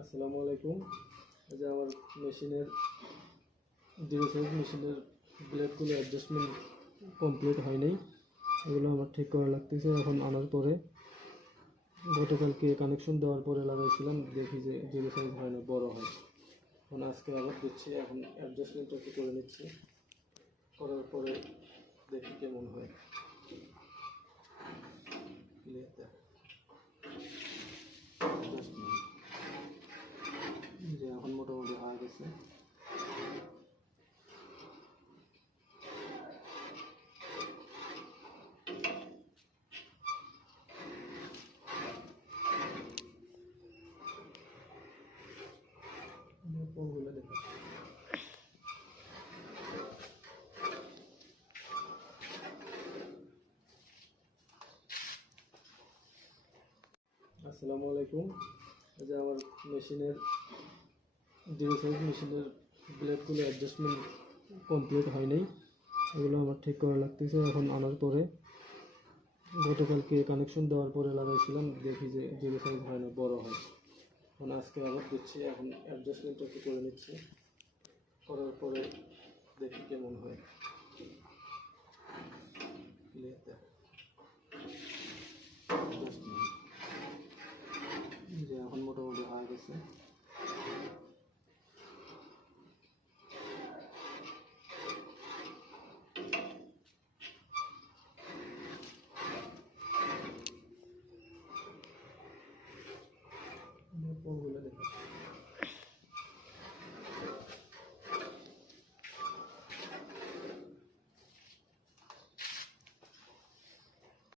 আসসালামু আলাইকুম। এই যে আমার মেশিনের জিরো সাইজ মেশিনের ব্লেডগুলো অ্যাডজাস্টমেন্ট কমপ্লিট হয় নাই, এগুলো আমার ঠিক করা লাগতেছে। এখন আনার পরে গতকালকে কানেকশন দেওয়ার পরে লাগাইছিলাম, দেখি যে জিরো সাইজ হয় না, বড় হয়। এখন আজকে আবার দিচ্ছি, এখন অ্যাডজাস্টমেন্টটা একটু করে নিচ্ছি, করার পরে দেখি কেমন হয়। যে এখন মোটামুটি হয়ে গেছে। পরগুলো দেখো। আসসালামু আলাইকুম। এই যে আমার মেশিনের জিরো সাইজ মেশিনের ব্লেডগুলো অ্যাডজাস্টমেন্ট কমপ্লিট হয় নাই, এগুলো আমার ঠিক করা লাগতেছে। এখন আনার পরে গতকালকে কানেকশন দেওয়ার পরে লাগাইছিলাম, দেখি যে জিরো সাইজ হয় না, বড় হয়। এখন আজকে আবার দিচ্ছি, এখন অ্যাডজাস্টমেন্টটা একটু করে নিচ্ছি, করার পরে দেখি কেমন হয়। যে এখন মোটামুটি হয়ে গেছে। পরগুলো দেখো।